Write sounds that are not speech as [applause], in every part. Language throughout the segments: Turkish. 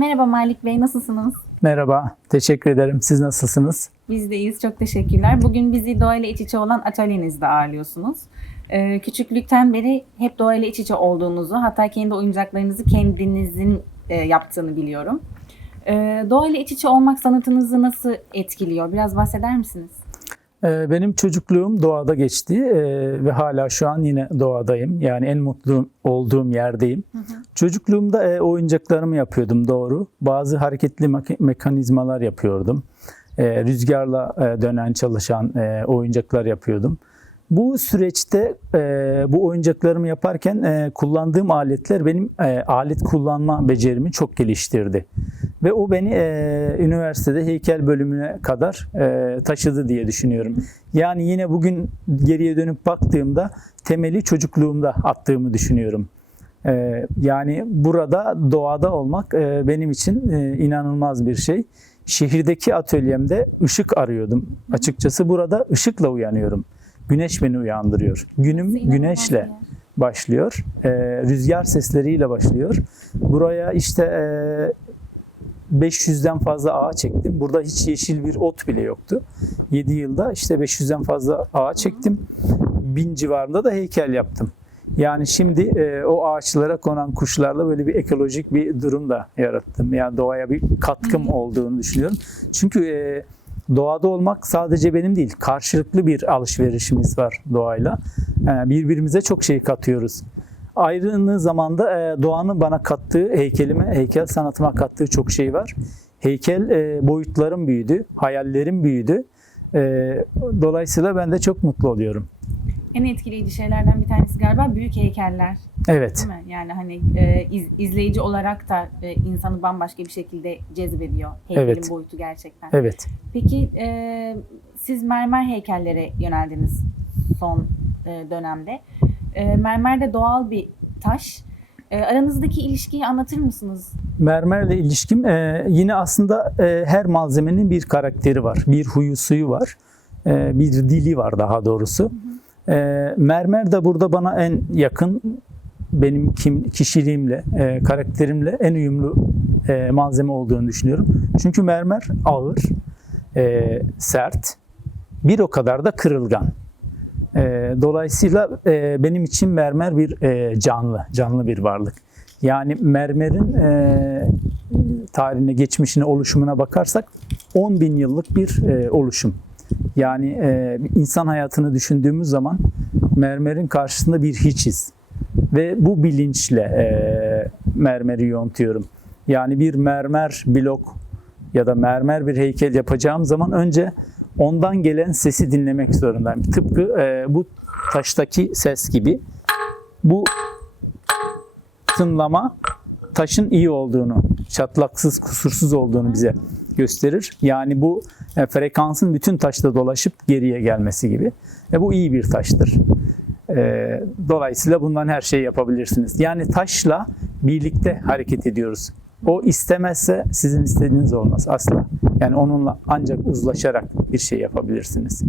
Merhaba Malik Bey, nasılsınız? Merhaba, teşekkür ederim. Siz nasılsınız? Biz de iyiyiz, çok teşekkürler. Bugün bizi doğayla iç içe olan atölyenizde ağırlıyorsunuz. Ee, küçüklükten beri hep doğayla iç içe olduğunuzu, hatta kendi oyuncaklarınızı kendinizin e, yaptığını biliyorum. Ee, doğayla iç içe olmak sanatınızı nasıl etkiliyor? Biraz bahseder misiniz? Ee, Benim çocukluğum doğada geçti ee, ve hala şu an yine doğadayım. Yani en mutlu olduğum yerdeyim. Çocukluğumda e, oyuncaklarımı yapıyordum doğru. Bazı hareketli mek- mekanizmalar yapıyordum. Ee, Rüzgarla e, dönen çalışan e, oyuncaklar yapıyordum. Bu süreçte e, bu oyuncaklarımı yaparken e, kullandığım aletler benim e, alet kullanma becerimi çok geliştirdi. Ve o beni e, üniversitede heykel bölümüne kadar e, taşıdı diye düşünüyorum. Yani yine bugün geriye dönüp baktığımda temeli çocukluğumda attığımı düşünüyorum. E, yani burada doğada olmak e, benim için e, inanılmaz bir şey. Şehirdeki atölyemde ışık arıyordum. Açıkçası burada ışıkla uyanıyorum. Güneş beni uyandırıyor. Günüm güneşle başlıyor. Ee, rüzgar sesleriyle başlıyor. Buraya işte e, 500'den fazla ağaç çektim. Burada hiç yeşil bir ot bile yoktu. 7 yılda işte 500'den fazla ağaç çektim. 1000 civarında da heykel yaptım. Yani şimdi e, o ağaçlara konan kuşlarla böyle bir ekolojik bir durum da yarattım. Yani doğaya bir katkım olduğunu düşünüyorum. Çünkü e, doğada olmak sadece benim değil, karşılıklı bir alışverişimiz var doğayla. E, birbirimize çok şey katıyoruz. Ayrı zamanda e, doğanın bana kattığı heykelime, heykel sanatıma kattığı çok şey var. Heykel e, boyutlarım büyüdü, hayallerim büyüdü. E, dolayısıyla ben de çok mutlu oluyorum. En etkileyici şeylerden bir tanesi galiba büyük heykeller. Evet. Değil mi? Yani hani e, iz- izleyici olarak da e, insanı bambaşka bir şekilde cezbediyor heykelin Evet. boyutu gerçekten. Evet. Peki e, siz mermer heykellere yöneldiniz son e, dönemde. E, mermer de doğal bir taş. E, aranızdaki ilişkiyi anlatır mısınız? Mermerle ilişkim e, yine aslında e, her malzemenin bir karakteri var. Bir huyu suyu var. E, bir dili var daha doğrusu. E, mermer de burada bana en yakın benim kim kişiliğimle, e, karakterimle en uyumlu e, malzeme olduğunu düşünüyorum. Çünkü mermer ağır, e, sert, bir o kadar da kırılgan. E, dolayısıyla e, benim için mermer bir e, canlı, canlı bir varlık. Yani mermerin e, tarihine, geçmişine, oluşumuna bakarsak 10 bin yıllık bir e, oluşum. Yani e, insan hayatını düşündüğümüz zaman mermerin karşısında bir hiçiz. Ve bu bilinçle e, mermeri yontuyorum. Yani bir mermer blok ya da mermer bir heykel yapacağım zaman önce ondan gelen sesi dinlemek zorundayım. Tıpkı e, bu taştaki ses gibi. Bu tınlama taşın iyi olduğunu, çatlaksız, kusursuz olduğunu bize gösterir. Yani bu e, frekansın bütün taşta dolaşıp geriye gelmesi gibi. Ve bu iyi bir taştır. E, dolayısıyla bundan her şeyi yapabilirsiniz. Yani taşla birlikte hareket ediyoruz. O istemezse sizin istediğiniz olmaz asla. Yani onunla ancak uzlaşarak bir şey yapabilirsiniz.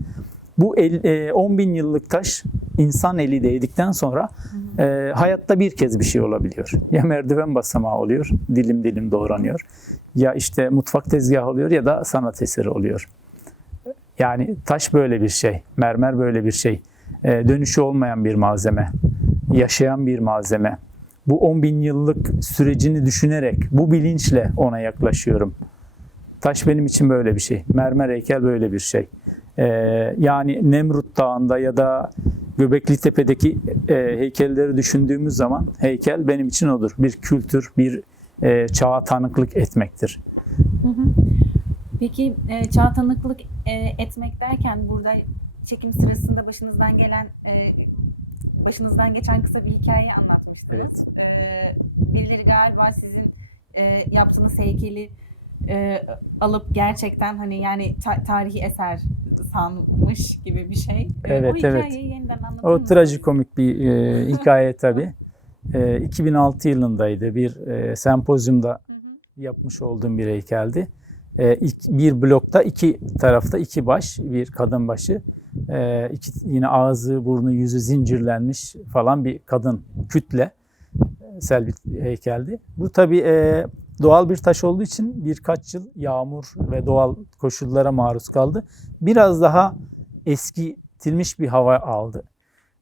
Bu el, e, 10 bin yıllık taş insan eli değdikten sonra e, hayatta bir kez bir şey olabiliyor. Ya merdiven basamağı oluyor, dilim dilim doğranıyor. Ya işte mutfak tezgahı oluyor ya da sanat eseri oluyor. Yani taş böyle bir şey, mermer böyle bir şey. E, dönüşü olmayan bir malzeme, yaşayan bir malzeme. Bu 10 bin yıllık sürecini düşünerek, bu bilinçle ona yaklaşıyorum. Taş benim için böyle bir şey. Mermer heykel böyle bir şey. Ee, yani Nemrut Dağı'nda ya da Göbekli Tepe'deki e, heykelleri düşündüğümüz zaman heykel benim için odur. Bir kültür, bir e, çağa tanıklık etmektir. Peki e, çağ tanıklık e, etmek derken burada çekim sırasında başınızdan gelen e, başınızdan geçen kısa bir hikayeyi anlatmıştınız. E, birileri galiba sizin e, yaptığınız heykeli e, alıp gerçekten hani yani ta- tarihi eser sanmış gibi bir şey. E, Evet, o hikayeyi evet. yeniden anlatır O mısınız? trajikomik bir e, [laughs] hikaye tabii. E, 2006 yılındaydı bir e, sempozyumda Hı hı. yapmış olduğum bir heykeldi. E, ilk- bir blokta iki tarafta iki baş, bir kadın başı, e, iki, yine ağzı, burnu, yüzü zincirlenmiş falan bir kadın kütle. sel heykeldi. Bu tabii e, doğal bir taş olduğu için birkaç yıl yağmur ve doğal koşullara maruz kaldı. Biraz daha eskitilmiş bir hava aldı.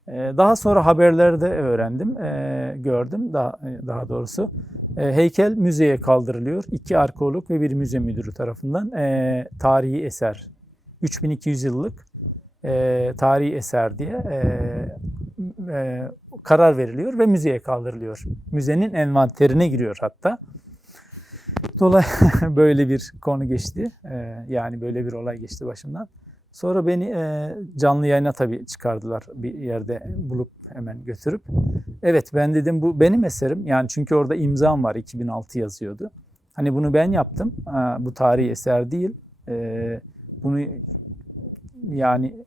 E, daha sonra haberlerde öğrendim, e, gördüm daha, daha doğrusu. E, heykel müzeye kaldırılıyor. İki arkeolog ve bir müze müdürü tarafından e, tarihi eser. 3200 yıllık e, tarihi eser diye e, e, karar veriliyor ve müzeye kaldırılıyor. Müzenin envanterine giriyor hatta. Dolay [laughs] böyle bir konu geçti. E, yani böyle bir olay geçti başımdan. Sonra beni e, canlı yayına tabii çıkardılar bir yerde bulup hemen götürüp. Evet ben dedim bu benim eserim. Yani çünkü orada imzam var 2006 yazıyordu. Hani bunu ben yaptım. E, bu tarihi eser değil. E, bunu yani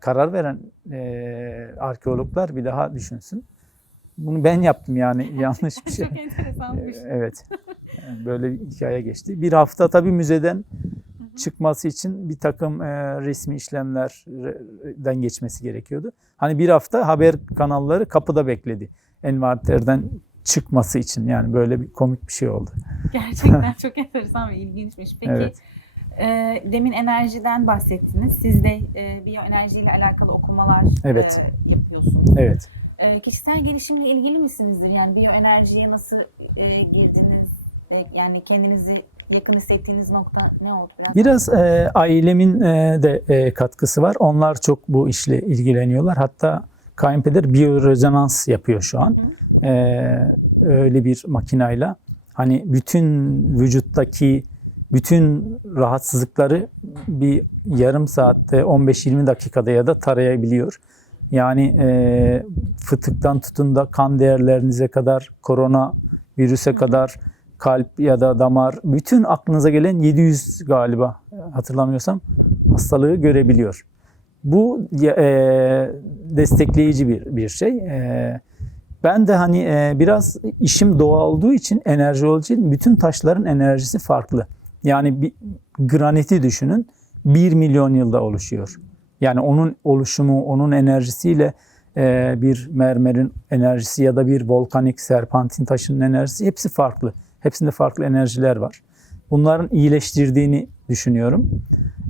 karar veren e, arkeologlar bir daha düşünsün. Bunu ben yaptım yani [laughs] yanlış bir şey. Çok enteresanmış. Evet. Yani Böyle bir hikaye geçti. Bir hafta tabii müzeden çıkması için bir takım e, resmi işlemlerden geçmesi gerekiyordu. Hani bir hafta haber kanalları kapıda bekledi. Envanterden çıkması için yani böyle bir komik bir şey oldu. Gerçekten çok enteresan ve ilginçmiş. Peki Evet. E, demin enerjiden bahsettiniz. Siz de e, biyoenerjiyle alakalı okumalar Evet. e, yapıyorsunuz. Evet. E, kişisel gelişimle ilgili misinizdir? Yani biyoenerjiye nasıl e, girdiniz? E, yani kendinizi yakın hissettiğiniz nokta ne oldu biraz? Biraz e, ailemin e, de e, katkısı var. Onlar çok bu işle ilgileniyorlar. Hatta kayınpeder biyorezonans yapıyor şu an. E, öyle bir makinayla hani bütün vücuttaki bütün rahatsızlıkları bir yarım saatte 15-20 dakikada ya da tarayabiliyor. Yani e, fıtıktan tutun da kan değerlerinize kadar, korona virüse kadar, kalp ya da damar, bütün aklınıza gelen 700 galiba hatırlamıyorsam hastalığı görebiliyor. Bu e, destekleyici bir bir şey. E, ben de hani e, biraz işim doğa olduğu için, enerji olduğu için bütün taşların enerjisi farklı. Yani bir graniti düşünün 1 milyon yılda oluşuyor. Yani onun oluşumu, onun enerjisiyle e, bir mermerin enerjisi ya da bir volkanik serpantin taşının enerjisi hepsi farklı. Hepsinde farklı enerjiler var. Bunların iyileştirdiğini düşünüyorum.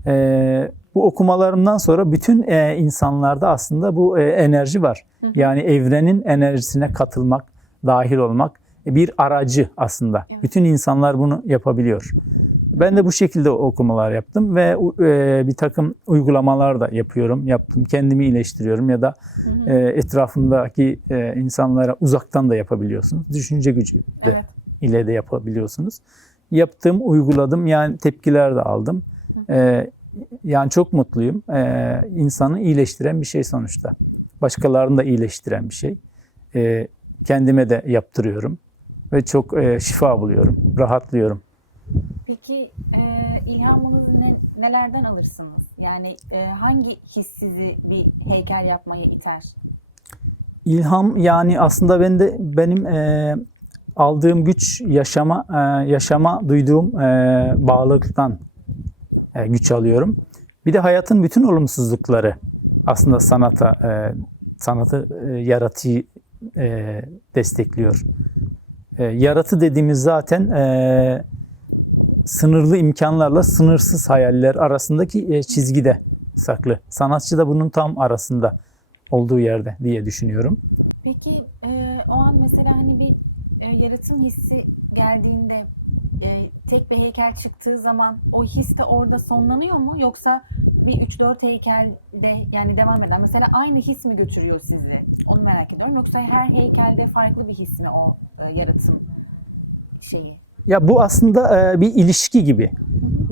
E, bu okumalarımdan sonra bütün e, insanlarda aslında bu e, enerji var. Yani evrenin enerjisine katılmak, dahil olmak bir aracı aslında. Evet. Bütün insanlar bunu yapabiliyor. Ben de bu şekilde okumalar yaptım ve e, bir takım uygulamalar da yapıyorum. Yaptım, kendimi iyileştiriyorum ya da e, etrafımdaki e, insanlara uzaktan da yapabiliyorsunuz. Düşünce gücü de Evet. ile de yapabiliyorsunuz. Yaptım, uyguladım. Yani tepkiler de aldım. E, yani çok mutluyum. E, insanı iyileştiren bir şey sonuçta. Başkalarını da iyileştiren bir şey. E, kendime de yaptırıyorum ve çok e, şifa buluyorum, rahatlıyorum. Peki e, ilhamınızı ne, nelerden alırsınız? Yani e, hangi his sizi bir heykel yapmaya iter? İlham yani aslında ben de benim e, aldığım güç yaşama e, yaşama duyduğum e, bağlılıktan e, güç alıyorum. Bir de hayatın bütün olumsuzlukları aslında sanata e, sanatı e, yaratıyı e, destekliyor. E, yaratı dediğimiz zaten e, sınırlı imkanlarla sınırsız hayaller arasındaki e, çizgide saklı. Sanatçı da bunun tam arasında olduğu yerde diye düşünüyorum. Peki e, o an mesela hani bir e, yaratım hissi geldiğinde e, tek bir heykel çıktığı zaman o his de orada sonlanıyor mu? Yoksa bir 3-4 heykelde yani devam eden mesela aynı his mi götürüyor sizi? Onu merak ediyorum. Yoksa her heykelde farklı bir his mi o e, yaratım şeyi? Ya bu aslında e, bir ilişki gibi.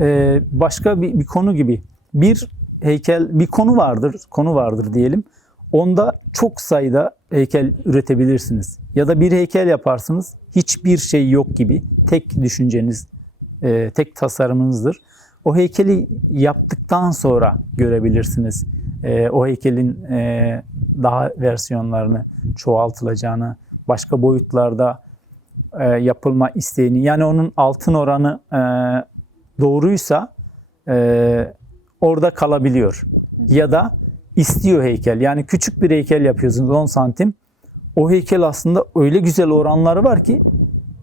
E, başka bir, bir konu gibi. Bir heykel, bir konu vardır, konu vardır diyelim. Onda çok sayıda heykel üretebilirsiniz. Ya da bir heykel yaparsınız, hiçbir şey yok gibi. Tek düşünceniz, e, tek tasarımınızdır. O heykeli yaptıktan sonra görebilirsiniz. E, o heykelin e, daha versiyonlarını çoğaltılacağını, başka boyutlarda e, yapılma isteğini yani onun altın oranı e, doğruysa e, orada kalabiliyor. Ya da istiyor heykel. Yani küçük bir heykel yapıyorsunuz 10 santim. o heykel aslında öyle güzel oranları var ki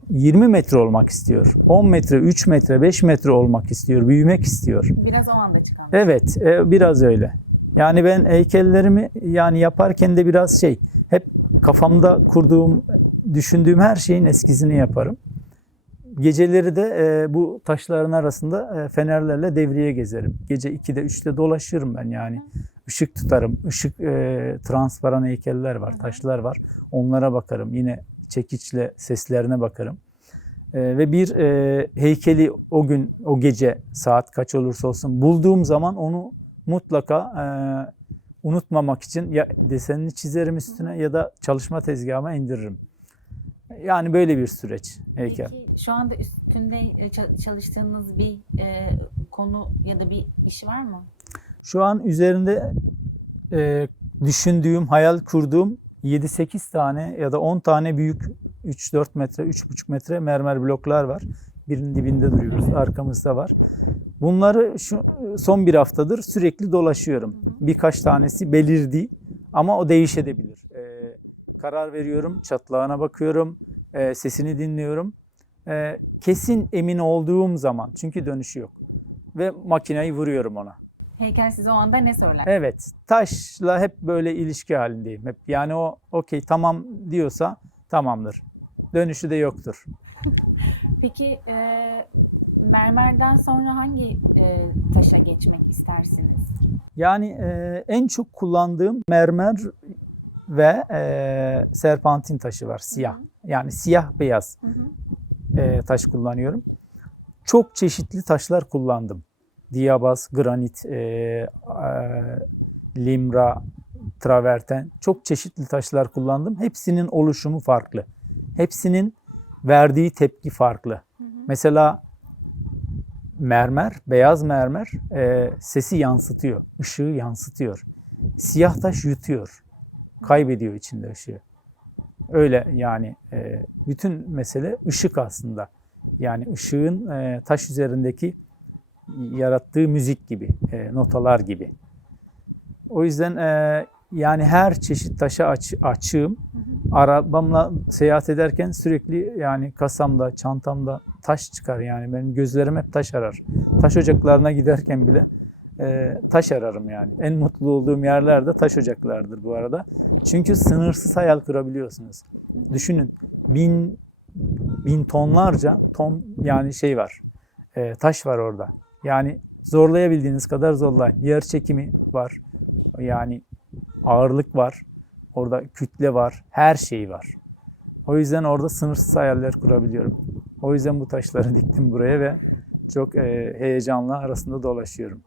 20 metre olmak istiyor. 10 metre, 3 metre, 5 metre olmak istiyor, büyümek istiyor. Biraz o anda çıkan. Evet, e, biraz öyle. Yani ben heykellerimi yani yaparken de biraz şey, hep kafamda kurduğum, düşündüğüm her şeyin eskizini yaparım. Geceleri de e, bu taşların arasında e, fenerlerle devriye gezerim. Gece 2'de 3'te dolaşıyorum ben yani. Işık tutarım. Işık e, transparan heykeller var, taşlar var. Onlara bakarım. Yine çekiçle seslerine bakarım. E, ve bir e, heykeli o gün, o gece saat kaç olursa olsun bulduğum zaman onu mutlaka e, unutmamak için ya desenini çizerim üstüne ya da çalışma tezgahıma indiririm. Yani böyle bir süreç heykel. Peki şu anda üstünde e, ça- çalıştığınız bir e, konu ya da bir iş var mı? Şu an üzerinde e, düşündüğüm, hayal kurduğum 7-8 tane ya da 10 tane büyük 3-4 metre, 3,5 metre mermer bloklar var. Birinin dibinde duruyoruz, arkamızda var. Bunları şu son bir haftadır sürekli dolaşıyorum. Birkaç tanesi belirdi ama o değişebilir. E, karar veriyorum, çatlağına bakıyorum, e, sesini dinliyorum. E, kesin emin olduğum zaman, çünkü dönüşü yok. Ve makineyi vuruyorum ona. Heykel size o anda ne söyler? Evet, taşla hep böyle ilişki halindeyim. Hep yani o okey tamam diyorsa tamamdır. Dönüşü de yoktur. [laughs] Peki e, mermerden sonra hangi e, taşa geçmek istersiniz? Yani e, en çok kullandığım mermer ve e, serpantin taşı var siyah. Yani siyah beyaz Hı hı. e, taş kullanıyorum. Çok çeşitli taşlar kullandım. Diyabas, granit, e, e, limra, traverten çok çeşitli taşlar kullandım. Hepsinin oluşumu farklı. Hepsinin verdiği tepki farklı. Mesela mermer, beyaz mermer e, sesi yansıtıyor, ışığı yansıtıyor. Siyah taş yutuyor, kaybediyor içinde ışığı. Öyle yani e, bütün mesele ışık aslında. Yani ışığın e, taş üzerindeki yarattığı müzik gibi, e, notalar gibi. O yüzden e, yani her çeşit taşa aç, açığım. Arabamla seyahat ederken sürekli yani kasamda, çantamda taş çıkar yani. Benim gözlerim hep taş arar. Taş ocaklarına giderken bile e, taş ararım yani. En mutlu olduğum yerler de taş ocaklardır bu arada. Çünkü sınırsız hayal kurabiliyorsunuz. Düşünün bin, bin tonlarca ton yani şey var. e, taş var orada. Yani zorlayabildiğiniz kadar zorlayın. Yer çekimi var. Yani ağırlık var. Orada kütle var. Her şey var. O yüzden orada sınırsız hayaller kurabiliyorum. O yüzden bu taşları [laughs] diktim buraya ve çok e, heyecanla arasında dolaşıyorum.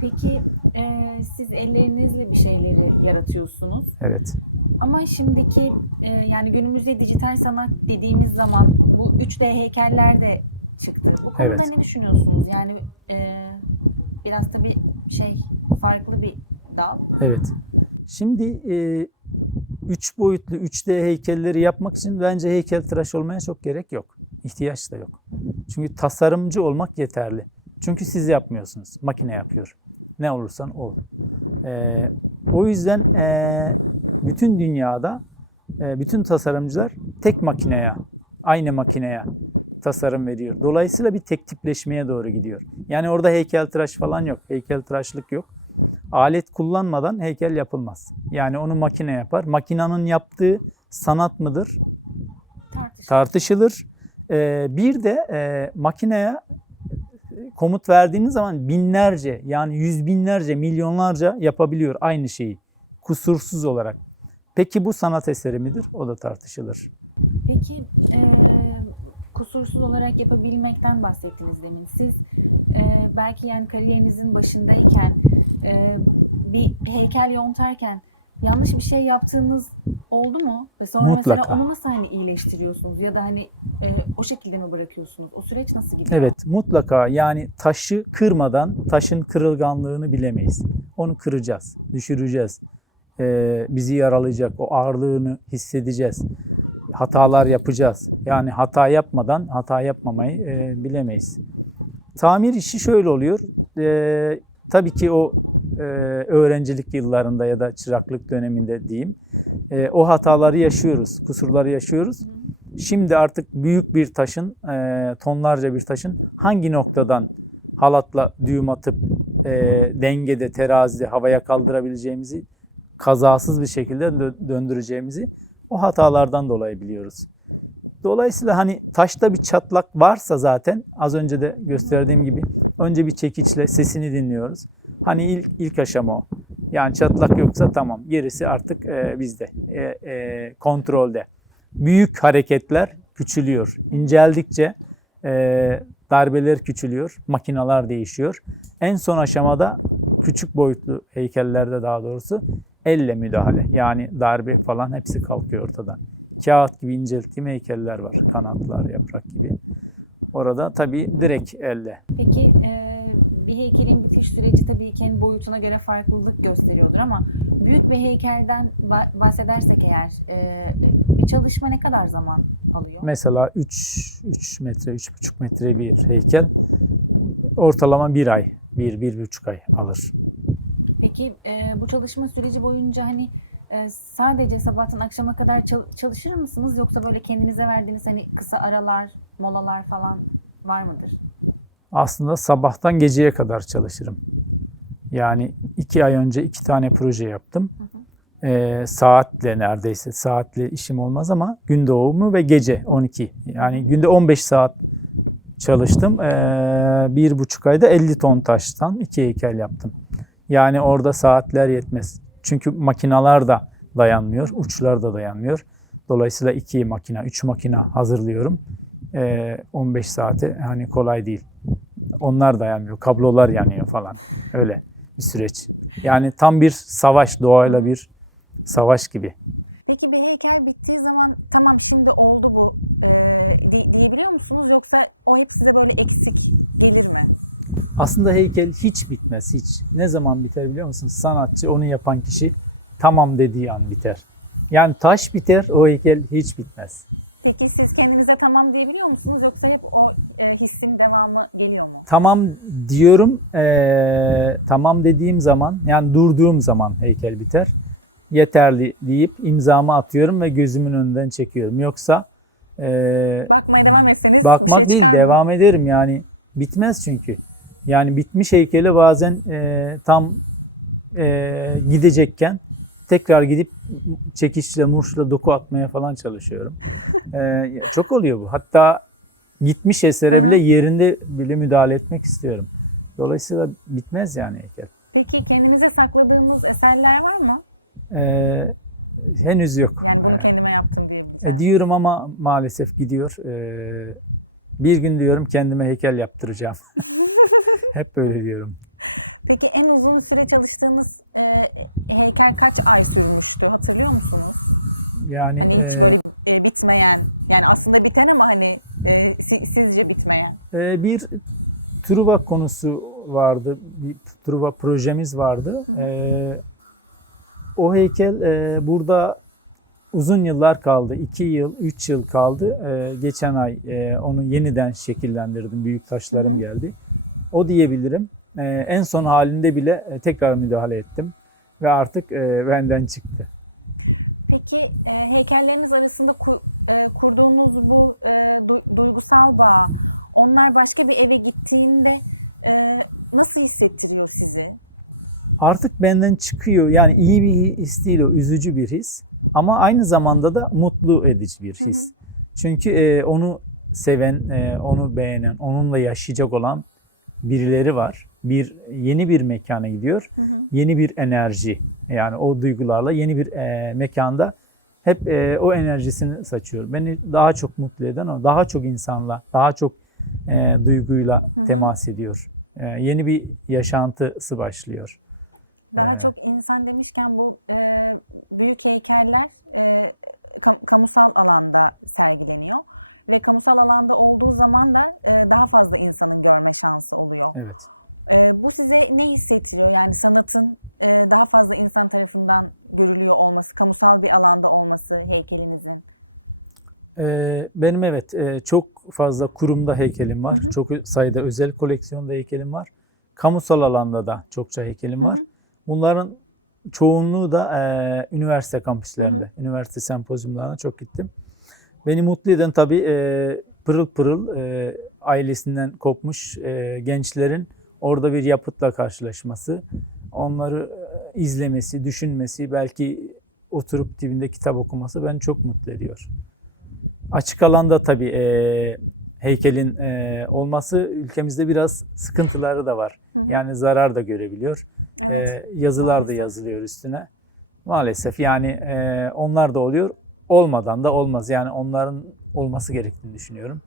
Peki e, siz ellerinizle bir şeyleri yaratıyorsunuz. Evet. Ama şimdiki e, yani günümüzde dijital sanat dediğimiz zaman bu 3D heykeller de çıktı. Bu konuda Evet. ne düşünüyorsunuz? Yani e, biraz tabii şey farklı bir dal. Evet. Şimdi e, üç boyutlu 3D heykelleri yapmak için bence heykeltıraş olmaya çok gerek yok. İhtiyaç da yok. Çünkü tasarımcı olmak yeterli. Çünkü siz yapmıyorsunuz. Makine yapıyor. Ne olursan ol. E, o yüzden e, bütün dünyada e, bütün tasarımcılar tek makineye, aynı makineye tasarım veriyor. Dolayısıyla bir tek tipleşmeye doğru gidiyor. Yani orada heykeltıraş falan yok. Heykeltıraşlık yok alet kullanmadan heykel yapılmaz. Yani onu makine yapar. Makinenin yaptığı sanat mıdır? Tartışılır. Tartışılır. Ee, bir de e, makineye komut verdiğiniz zaman binlerce yani yüz binlerce, milyonlarca yapabiliyor aynı şeyi. Kusursuz olarak. Peki bu sanat eseri midir? O da tartışılır. Peki e, kusursuz olarak yapabilmekten bahsettiniz demin. Siz e, belki yani kariyerinizin başındayken e, bir heykel yontarken yanlış bir şey yaptığınız oldu mu? Ve sonra Mutlaka. mesela onu nasıl hani iyileştiriyorsunuz ya da hani e, o şekilde mi bırakıyorsunuz? O süreç nasıl gidiyor? Evet mutlaka yani taşı kırmadan taşın kırılganlığını bilemeyiz. Onu kıracağız, düşüreceğiz. Ee, bizi yaralayacak o ağırlığını hissedeceğiz. Hatalar yapacağız. Yani hata yapmadan hata yapmamayı e, bilemeyiz. Tamir işi şöyle oluyor. Ee, tabii ki o e, öğrencilik yıllarında ya da çıraklık döneminde diyeyim. e, o hataları yaşıyoruz, kusurları yaşıyoruz. Şimdi artık büyük bir taşın, e, tonlarca bir taşın hangi noktadan halatla düğüm atıp e, dengede, terazide havaya kaldırabileceğimizi, kazasız bir şekilde dö- döndüreceğimizi o hatalardan dolayı biliyoruz. Dolayısıyla hani taşta bir çatlak varsa zaten az önce de gösterdiğim gibi önce bir çekiçle sesini dinliyoruz. Hani ilk, ilk aşama o. Yani çatlak yoksa tamam. Gerisi artık e, bizde. E, e, kontrolde. Büyük hareketler küçülüyor. İnceldikçe e, darbeler küçülüyor. Makineler değişiyor. En son aşamada küçük boyutlu heykellerde daha doğrusu elle müdahale. Yani darbe falan hepsi kalkıyor ortadan. Kağıt gibi incelttiğim heykeller var. Kanatlar, yaprak gibi. Orada tabii direkt elle. Peki e, bir heykelin bitiş süreci tabii kendi boyutuna göre farklılık gösteriyordur ama büyük bir heykelden ba- bahsedersek eğer e, bir çalışma ne kadar zaman alıyor? Mesela 3 3 metre, 3,5 metre bir heykel ortalama bir ay, bir, bir buçuk ay alır. Peki e, bu çalışma süreci boyunca hani e, sadece sabahtan akşama kadar çal- çalışır mısınız yoksa böyle kendinize verdiğiniz hani kısa aralar, molalar falan var mıdır? Aslında sabahtan geceye kadar çalışırım. Yani iki ay önce iki tane proje yaptım. Ee, saatle neredeyse saatle işim olmaz ama gün doğumu ve gece 12. Yani günde 15 saat çalıştım. Ee, bir buçuk ayda 50 ton taştan iki heykel yaptım. Yani orada saatler yetmez. Çünkü makinalar da dayanmıyor, uçlar da dayanmıyor. Dolayısıyla iki makina, üç makina hazırlıyorum. Ee, 15 saate hani kolay değil. Onlar dayanmıyor, kablolar yanıyor falan. Öyle bir süreç. Yani tam bir savaş, doğayla bir savaş gibi. Peki bir heykel bittiği zaman tamam şimdi oldu bu e, di- diyebiliyor musunuz yoksa o hep size böyle eksik gelir mi? Aslında heykel hiç bitmez, hiç. Ne zaman biter biliyor musun? Sanatçı, onu yapan kişi tamam dediği an biter. Yani taş biter, o heykel hiç bitmez. Peki siz kendinize tamam diyebiliyor musunuz yoksa hep o e, hissin devamı geliyor mu? Tamam diyorum, eee, tamam dediğim zaman, yani durduğum zaman heykel biter. Yeterli deyip imzamı atıyorum ve gözümün önünden çekiyorum. Yoksa eee, Bakmaya devam etseniz bakmak şey değil, çıkar devam ederim yani. Bitmez çünkü. Yani bitmiş heykeli bazen eee, tam eee, gidecekken tekrar gidip çekiçle, murşla doku atmaya falan çalışıyorum. [laughs] Eee, çok oluyor bu. Hatta gitmiş esere bile yerinde bile müdahale etmek istiyorum. Dolayısıyla bitmez yani heykel. Peki kendinize sakladığınız eserler var mı? Eee, henüz yok. Yani bunu Eee, kendime yaptım diyebilirim. E, diyorum ama maalesef gidiyor. Ee, bir gün diyorum kendime heykel yaptıracağım. [laughs] Hep böyle diyorum. Peki en uzun süre çalıştığınız e, heykel kaç ay sürmüştü hatırlıyor musunuz? Yani Hani e, e, bitmeyen yani aslında biten ama hani e, si- sizce bitmeyen. e, bir Truva konusu vardı. Bir Truva projemiz vardı. E, o heykel e, burada uzun yıllar kaldı. 2 yıl, 3 yıl kaldı. E, geçen ay e, onu yeniden şekillendirdim. Büyük taşlarım geldi. O diyebilirim. E, en son halinde bile e, tekrar müdahale ettim. Ve artık e, benden çıktı. Peki e, heykelleriniz arasında ku- kurduğunuz bu du- duygusal bağ onlar başka bir eve gittiğinde nasıl hissettiriyor sizi? artık benden çıkıyor. Yani iyi bir his değil o, üzücü bir his. Ama aynı zamanda da mutlu edici bir his. Çünkü onu seven, onu beğenen, onunla yaşayacak olan birileri var. Bir yeni bir mekana gidiyor. Yeni bir enerji. Yani o duygularla yeni bir e, mekanda hep e, o enerjisini saçıyor. Beni daha çok mutlu eden o. Daha çok insanla, daha çok e, duyguyla temas ediyor. E, yeni bir yaşantısı başlıyor. Daha Ee, çok insan demişken bu e, büyük heykeller e, kam- kamusal alanda sergileniyor. Ve kamusal alanda olduğu zaman da e, daha fazla insanın görme şansı oluyor. Evet. E, bu size ne hissettiriyor? Yani sanatın e, daha fazla insan tarafından görülüyor olması, kamusal bir alanda olması heykelinizin. Ee, benim evet e, çok fazla kurumda heykelim var. Çok sayıda özel koleksiyonda heykelim var. Kamusal alanda da çokça heykelim var. Bunların çoğunluğu da e, üniversite kampüslerinde, üniversite sempozyumlarına çok gittim. Beni mutlu eden tabii e, pırıl pırıl e, ailesinden kopmuş e, gençlerin orada bir yapıtla karşılaşması, onları e, izlemesi, düşünmesi, belki oturup dibinde kitap okuması beni çok mutlu ediyor. Açık alanda tabii e, heykelin e, olması ülkemizde biraz sıkıntıları da var. Yani zarar da görebiliyor. E, yazılar da yazılıyor üstüne. Maalesef yani e, onlar da oluyor. Olmadan da olmaz. Yani onların olması gerektiğini düşünüyorum.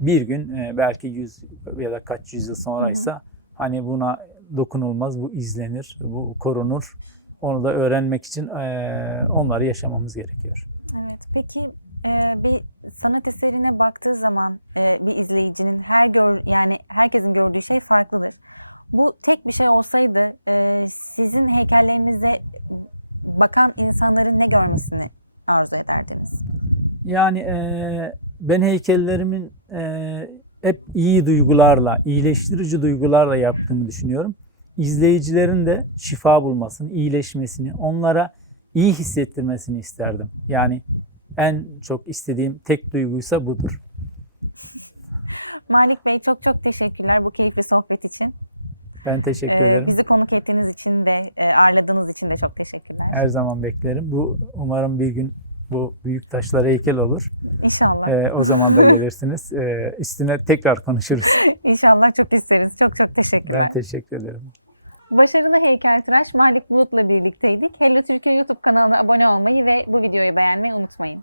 Bir gün e, belki yüz ya da kaç yüzyıl sonraysa hani buna dokunulmaz, bu izlenir, bu korunur. Onu da öğrenmek için e, onları yaşamamız gerekiyor. Evet. Peki e, bir sanat eserine baktığı zaman e, bir izleyicinin her gör yani herkesin gördüğü şey farklıdır. Bu tek bir şey olsaydı e, sizin heykellerinize bakan insanların ne görmesini arzu ederdiniz? Yani e, ben heykellerimin e, hep iyi duygularla, iyileştirici duygularla yaptığımı düşünüyorum. İzleyicilerin de şifa bulmasını, iyileşmesini, onlara iyi hissettirmesini isterdim. Yani en çok istediğim tek duyguysa budur. Malik Bey çok çok teşekkürler bu keyifli sohbet için. Ben teşekkür Ee, ederim. Bizi konuk ettiğiniz için de e, ağırladığınız için de çok teşekkürler. Her zaman beklerim. Bu umarım bir gün bu büyük taşlar heykel olur. İnşallah. E, o zaman da gelirsiniz. E, üstüne tekrar konuşuruz. [laughs] İnşallah çok isteriz. Çok çok teşekkürler. Ben teşekkür ederim. Başarılı heykeltıraş Malik Bulut'la birlikteydik. Hello Türkiye YouTube kanalına abone olmayı ve bu videoyu beğenmeyi unutmayın.